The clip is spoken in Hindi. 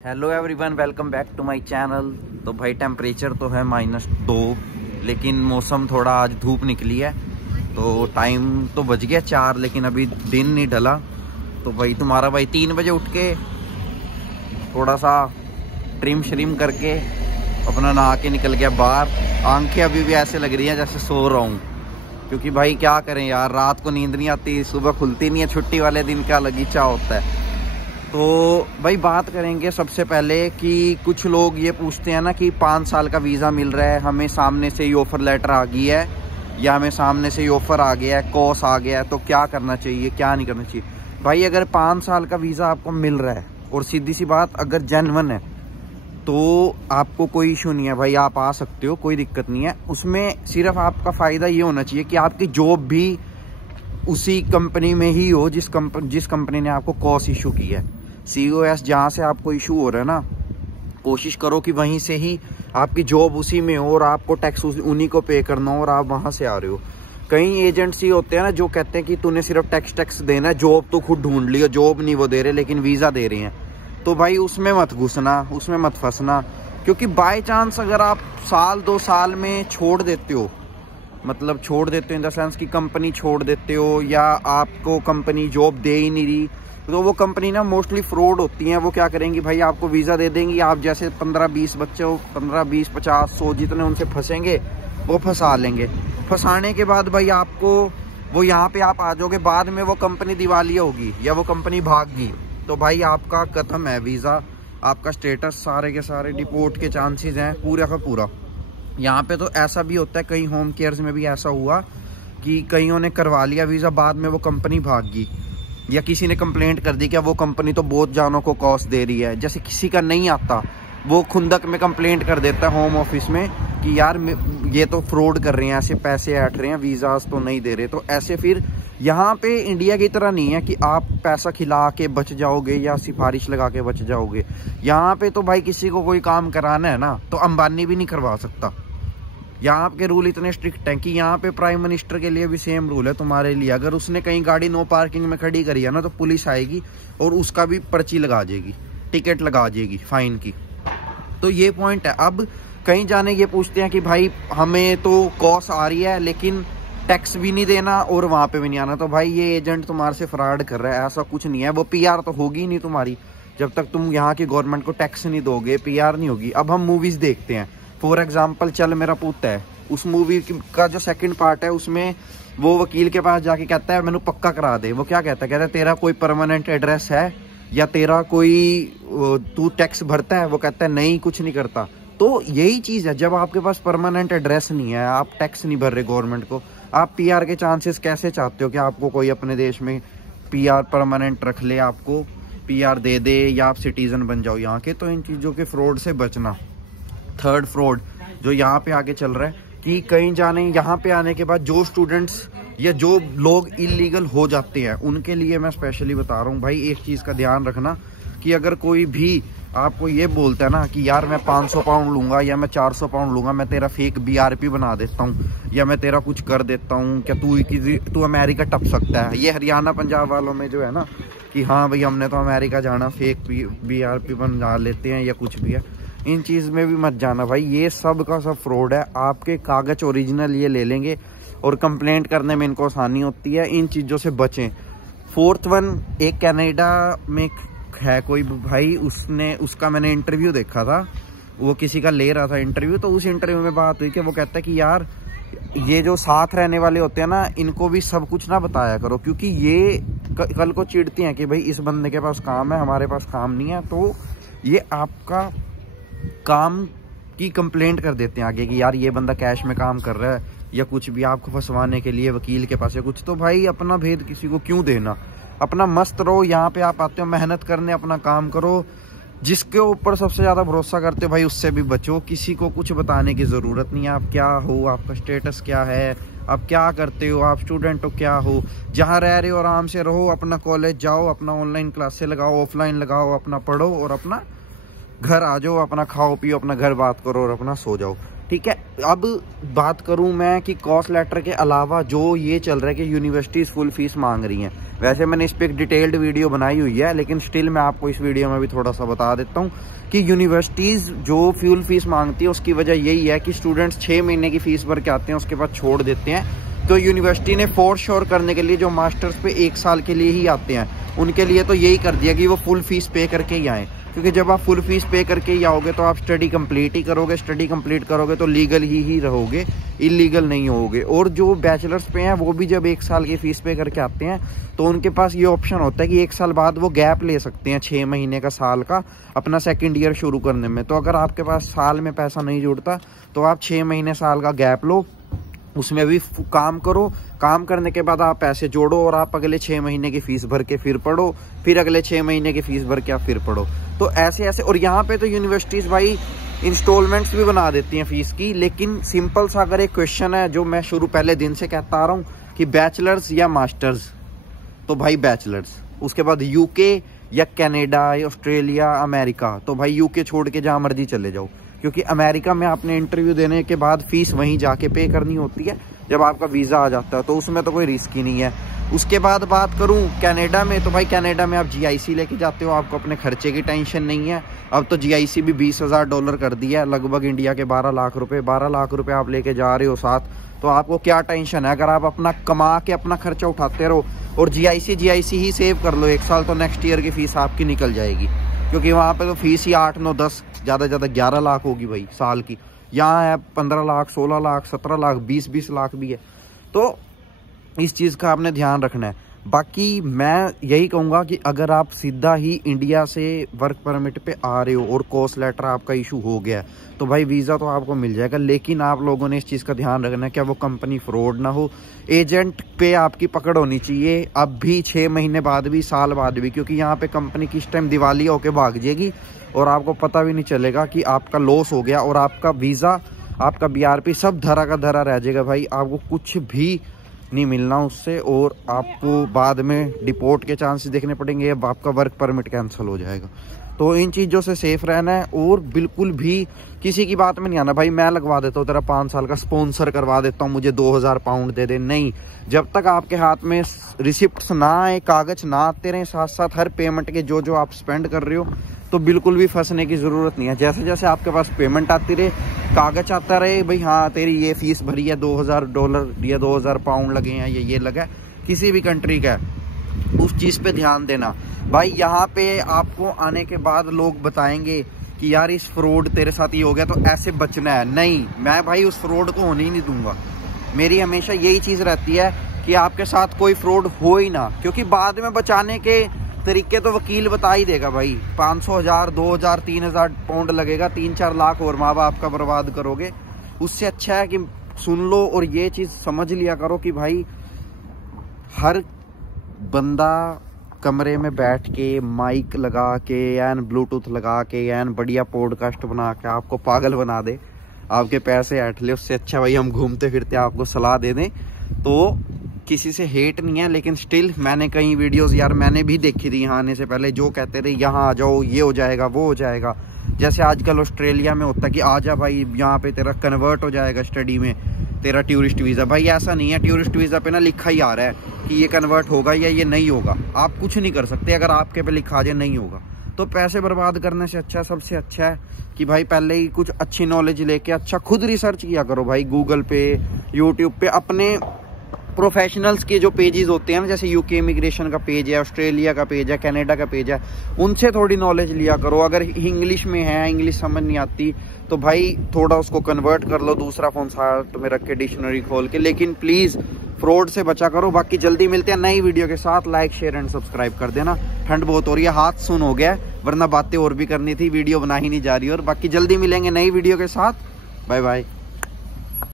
Hello everyone, welcome back to my channel. तो भाई टेम्परेचर तो है -2, लेकिन मौसम थोड़ा आज धूप निकली है। तो टाइम तो बज गया 4, लेकिन अभी दिन नहीं ढला। तो भाई तुम्हारा भाई 3 बजे उठ के थोड़ा सा ट्रिम श्रिम करके अपना नहा के निकल गया बाहर। आंखें अभी भी ऐसे लग रही हैं जैसे सो रहा हूँ, क्योंकि भाई क्या करें यार, रात को नींद नहीं आती, सुबह खुलती नहीं है। छुट्टी वाले दिन का अलग ही चाह होता है। तो भाई बात करेंगे सबसे पहले कि कुछ लोग ये पूछते हैं ना कि 5 साल का वीज़ा मिल रहा है, हमें सामने से ही ऑफ़र लेटर आ गई है या हमें सामने से ही ऑफ़र आ गया है, कोर्स आ गया है, तो क्या करना चाहिए क्या नहीं करना चाहिए। भाई अगर 5 साल का वीज़ा आपको मिल रहा है और सीधी सी बात अगर जेन्युइन है तो आपको कोई इशू नहीं है भाई, आप आ सकते हो, कोई दिक्कत नहीं है। उसमें सिर्फ आपका फ़ायदा ये होना चाहिए कि आपकी जॉब भी उसी कंपनी में ही हो जिस कंपनी ने आपको कोर्स इशू किया है। COS जहाँ से आपको इशू हो रहा है ना, कोशिश करो कि वहीं से ही आपकी जॉब उसी में हो और आपको टैक्स उन्हीं को पे करना हो और आप वहाँ से आ रहे हो। कई एजेंट्स ही होते हैं ना जो कहते हैं कि तूने सिर्फ टैक्स देना है, जॉब तो खुद ढूंढ लियो। जॉब नहीं वो दे रहे लेकिन वीज़ा दे रहे हैं, तो भाई उसमें मत घुसना, उसमें मत फंसना। क्योंकि बाय चांस अगर आप 1-2 साल में छोड़ देते हो, मतलब छोड़ देते हो इन द सेंस कि कंपनी छोड़ देते हो या आपको कंपनी जॉब दे ही नहीं रही, तो वो कंपनी ना मोस्टली फ्रॉड होती हैं। वो क्या करेंगी भाई, आपको वीज़ा दे देंगी, आप जैसे 15-20 बच्चे हो, 15-20, 50, 100 जितने उनसे फंसेंगे वो फंसा लेंगे। फंसाने के बाद भाई आपको वो यहाँ पे आप आ जाओगे, बाद में वो कंपनी दिवालिया होगी या वो कंपनी भाग गई, तो भाई आपका खत्म है वीज़ा, आपका स्टेटस सारे के सारे डिपोर्ट के चांसेस हैं पूरा का पूरा। यहाँ पे तो ऐसा भी होता है, कई होम केयर्स में भी ऐसा हुआ कि कईयों ने करवा लिया वीज़ा, बाद में वो कंपनी भाग गई या किसी ने कंप्लेंट कर दी कि वो कंपनी तो बहुत जानों को कॉस्ट दे रही है। जैसे किसी का नहीं आता, वो खुंदक में कंप्लेंट कर देता है होम ऑफिस में कि यार ये तो फ्रॉड कर रहे हैं, ऐसे पैसे ऐट रहे हैं, वीज़ाज तो नहीं दे रहे। तो ऐसे फिर यहाँ पे इंडिया की तरह नहीं है कि आप पैसा खिला के बच जाओगे या सिफारिश लगा के बच जाओगे। यहाँ पे तो भाई किसी को कोई काम कराना है ना तो अंबानी भी नहीं करवा सकता। यहाँ के रूल इतने स्ट्रिक्ट हैं कि यहाँ पे प्राइम मिनिस्टर के लिए भी सेम रूल है तुम्हारे लिए। अगर उसने कहीं गाड़ी नो पार्किंग में खड़ी करी है ना तो पुलिस आएगी और उसका भी पर्ची लगा देगी, टिकट लगा देगी फाइन की। तो ये पॉइंट है। अब कहीं जाने ये पूछते हैं कि भाई हमें तो कॉस्ट आ रही है लेकिन टैक्स भी नहीं देना और वहाँ पे भी नहीं आना, तो भाई ये एजेंट तुम्हारे से फ्रॉड कर रहा है। ऐसा कुछ नहीं है, वो PR तो होगी नहीं तुम्हारी जब तक तुम यहाँ की गवर्नमेंट को टैक्स नहीं दोगे, PR नहीं होगी। अब हम मूवीज़ देखते हैं, फॉर एग्जाम्पल चल मेरा पुत है, उस मूवी का जो सेकंड पार्ट है उसमें वो वकील के पास जाके कहता है मैंने पक्का करा दे। वो क्या कहता है तेरा कोई परमानेंट एड्रेस है या तेरा कोई तू टैक्स भरता है? वो कहता है नहीं, कुछ नहीं करता। तो यही चीज़ है, जब आपके पास परमानेंट एड्रेस नहीं है, आप टैक्स नहीं भर रहे गवर्नमेंट को, आप PR के चांसेस कैसे चाहते हो कि आपको कोई अपने देश में PR परमानेंट रख ले, आपको PR दे दे या आप सिटीजन बन जाओ यहाँ के। तो इन चीज़ों के फ्रॉड से बचना। थर्ड फ्रॉड जो यहाँ पे आगे चल रहा है कि कहीं जाने यहाँ पे आने के बाद जो स्टूडेंट्स या जो लोग इलीगल हो जाते हैं उनके लिए मैं स्पेशली बता रहा हूँ भाई, एक चीज़ का ध्यान रखना कि अगर कोई भी आपको ये बोलता है ना कि यार मैं 500 पाउंड लूँगा या मैं 400 पाउंड लूँगा, मैं तेरा फेक BRP बना देता हूँ या मैं तेरा कुछ कर देता हूँ, क्या तू अमेरिका टप सकता है। ये हरियाणा पंजाब वालों में जो है ना कि हाँ भाई हमने तो अमेरिका जाना, फेक BRP बना लेते हैं या कुछ भी है, इन चीज़ में भी मत जाना भाई। ये सब का सब फ्रॉड है। आपके कागज ओरिजिनल ये ले लेंगे और कंप्लेंट करने में इनको आसानी होती है, इन चीज़ों से बचें। 4th वन, एक कनाडा में है कोई भाई, उसका मैंने इंटरव्यू देखा था, वो किसी का ले रहा था इंटरव्यू। तो उस इंटरव्यू में बात हुई कि वो कहता है कि यार ये जो साथ रहने वाले होते हैं ना, इनको भी सब कुछ ना बताया करो, क्योंकि ये कल को चिढ़ती हैं कि भाई इस बंदे के पास काम है, हमारे पास काम नहीं है, तो ये आपका काम की कंप्लेंट कर देते हैं आगे कि यार ये बंदा कैश में काम कर रहा है या कुछ भी, आपको फंसवाने के लिए वकील के पास या कुछ। तो भाई अपना भेद किसी को क्यों देना, अपना मस्त रहो। यहाँ पे आप आते हो मेहनत करने, अपना काम करो। जिसके ऊपर सबसे ज़्यादा भरोसा करते हो भाई उससे भी बचो। किसी को कुछ बताने की ज़रूरत नहीं है, आप क्या हो, आपका स्टेटस क्या है, आप क्या करते हो, आप स्टूडेंट हो क्या हो। जहाँ रह रहे हो आराम से रहो, अपना कॉलेज जाओ, अपना ऑनलाइन क्लासें लगाओ, ऑफलाइन लगाओ, अपना पढ़ो और अपना घर आ जाओ, अपना खाओ पियो, अपना घर बात करो और अपना सो जाओ। ठीक है। अब बात करूं मैं कि कॉस्ट लेटर के अलावा जो ये चल रहा है कि यूनिवर्सिटीज़ फुल फीस मांग रही हैं, वैसे मैंने इस पर एक डिटेल्ड वीडियो बनाई हुई है, लेकिन स्टिल मैं आपको इस वीडियो में भी थोड़ा सा बता देता हूं कि यूनिवर्सिटीज़ जो फ्यूल फीस मांगती है उसकी वजह यही है कि स्टूडेंट्स 6 महीने की फीस भर के आते हैं, उसके बाद छोड़ देते हैं। तो यूनिवर्सिटी ने फोर्स श्योर करने के लिए जो मास्टर्स पे 1 साल के लिए ही आते हैं उनके लिए तो यही कर दिया कि वो फुल फीस पे करके ही आएँ, क्योंकि जब आप फुल फीस पे करके ही आओगे तो आप स्टडी कंप्लीट ही करोगे, स्टडी कंप्लीट करोगे तो लीगल ही रहोगे, इलीगल नहीं होगे। और जो बैचलर्स पे हैं वो भी जब 1 साल की फीस पे करके आते हैं तो उनके पास ये ऑप्शन होता है कि 1 साल बाद वो गैप ले सकते हैं, 6 महीने का, साल का, अपना सेकेंड ईयर शुरू करने में। तो अगर आपके पास साल में पैसा नहीं जुड़ता तो आप 6 महीने, साल का गैप लो, उसमें भी काम करो, काम करने के बाद आप पैसे जोड़ो और आप अगले 6 महीने की फीस भर के फिर पढ़ो, फिर अगले 6 महीने की फीस भर के आप फिर पढ़ो। तो ऐसे ऐसे। और यहाँ पे तो यूनिवर्सिटीज़ भाई इंस्टॉलमेंट्स भी बना देती हैं फीस की। लेकिन सिंपल सा अगर एक क्वेश्चन है जो मैं पहले दिन से कहता आ रहा हूँ कि बैचलर्स या मास्टर्स, तो भाई बैचलर्स। उसके बाद यूके या कनाडा या ऑस्ट्रेलिया, अमेरिका, तो भाई यूके छोड़ के जहाँ मर्जी चले जाओ, क्योंकि अमेरिका में आपने इंटरव्यू देने के बाद फीस वहीं जाके पे करनी होती है जब आपका वीज़ा आ जाता है, तो उसमें तो कोई रिस्क ही नहीं है। उसके बाद बात करूं कनाडा में, तो भाई कनाडा में आप जीआईसी लेके जाते हो, आपको अपने खर्चे की टेंशन नहीं है। अब तो जीआईसी भी $20,000 कर दिया है, लगभग इंडिया के 12 लाख रुपए। 12 लाख रुपए आप लेके जा रहे हो साथ, तो आपको क्या टेंशन है। अगर आप अपना कमा के अपना खर्चा उठाते रहो और जीआईसी ही सेव कर लो 1 साल, तो नेक्स्ट ईयर की फीस आपकी निकल जाएगी, क्योंकि वहाँ पे तो फीस ही 8, 9, 10, ज़्यादा 11 लाख होगी भाई साल की। यहाँ है 15 लाख, 16 लाख, 17 लाख, 20 लाख भी है। तो इस चीज़ का आपने ध्यान रखना है। बाकी मैं यही कहूँगा कि अगर आप सीधा ही इंडिया से वर्क परमिट पे आ रहे हो और कॉस्ट लेटर आपका इशू हो गया तो भाई वीज़ा तो आपको मिल जाएगा, लेकिन आप लोगों ने इस चीज़ का ध्यान रखना है कि वो कंपनी फ्रॉड ना हो। एजेंट पे आपकी पकड़ होनी चाहिए, अब भी 6 महीने बाद भी, साल बाद भी, क्योंकि यहाँ पे कंपनी किस टाइम दिवालिया होकर भाग जाएगी और आपको पता भी नहीं चलेगा कि आपका लॉस हो गया और आपका वीज़ा, आपका BRP सब धरा का धरा रह जाएगा भाई। आपको कुछ भी नहीं मिलना उससे और आपको बाद में डिपोर्ट के चांसेस देखने पड़ेंगे, अब आपका वर्क परमिट कैंसिल हो जाएगा। तो इन चीज़ों से सेफ रहना है और बिल्कुल भी किसी की बात में नहीं आना। भाई मैं लगवा देता हूँ तेरा 5 साल का, स्पॉन्सर करवा देता हूँ, मुझे 2000 पाउंड दे दे, नहीं। जब तक आपके हाथ में रिसिप्ट ना आए, कागज ना आते रहे साथ साथ हर पेमेंट के जो आप स्पेंड कर रहे हो, तो बिल्कुल भी फंसने की ज़रूरत नहीं है। जैसे जैसे आपके पास पेमेंट आती रहे, कागज आता रहे, भाई हाँ तेरी ये फीस भरी है, $2000 या 2000 पाउंड लगे हैं, ये लगा है, किसी भी कंट्री का, उस चीज़ पे ध्यान देना। भाई यहाँ पे आपको आने के बाद लोग बताएंगे कि यार इस फ्रॉड तेरे साथ ही हो गया, तो ऐसे बचना है। नहीं, मैं भाई उस फ्रॉड को होने ही नहीं दूंगा। मेरी हमेशा यही चीज़ रहती है कि आपके साथ कोई फ्रॉड हो ही ना, क्योंकि बाद में बचाने के तरीके तो वकील बता ही देगा भाई। 500, 1000, 2000, 3000 पाउंड लगेगा, 3-4 लाख और माँ बाप का बर्बाद करोगे। उससे अच्छा है कि सुन लो और ये चीज़ समझ लिया करो कि भाई हर बंदा कमरे में बैठ के माइक लगा के एन ब्लूटूथ लगा के एन बढ़िया पॉडकास्ट बना के आपको पागल बना दे, आपके पैसे ऐंठ ले। उससे अच्छा भाई हम घूमते फिरते आपको सलाह दे दें। तो किसी से हेट नहीं है, लेकिन स्टिल मैंने कई वीडियोस यार मैंने भी देखी थी यहाँ आने से पहले, जो कहते रहे यहाँ आ जाओ, ये हो जाएगा, वो हो जाएगा। जैसे आजकल ऑस्ट्रेलिया में होता है कि आ जा भाई यहाँ पे तेरा कन्वर्ट हो जाएगा स्टडी में, तेरा टूरिस्ट वीज़ा। भाई ऐसा नहीं है, टूरिस्ट वीज़ा पे ना लिखा ही आ रहा है कि ये कन्वर्ट होगा या ये नहीं होगा। आप कुछ नहीं कर सकते अगर आपके पे लिखा आ जाए नहीं होगा। तो पैसे बर्बाद करने से अच्छा, सबसे अच्छा है कि भाई पहले ही कुछ अच्छी नॉलेज लेके अच्छा खुद रिसर्च किया करो भाई, गूगल पे, यूट्यूब पे। अपने प्रोफेशनल्स के जो पेजेस होते हैं ना, जैसे यूके इमिग्रेशन का पेज है, ऑस्ट्रेलिया का पेज है, कनाडा का पेज है, उनसे थोड़ी नॉलेज लिया करो। अगर इंग्लिश में है, इंग्लिश समझ नहीं आती, तो भाई थोड़ा उसको कन्वर्ट कर लो, दूसरा फोन साथ में रख के डिक्शनरी खोल के। लेकिन प्लीज़ फ्रॉड से बचा करो। बाकी जल्दी मिलते हैं नई वीडियो के साथ। लाइक, शेयर एंड सब्सक्राइब कर देना। ठंड बहुत हो रही है, हाथ सुन हो गया, वरना बातें और भी करनी थी, वीडियो बना ही नहीं जा रही। और बाकी जल्दी मिलेंगे नई वीडियो के साथ। Bye bye.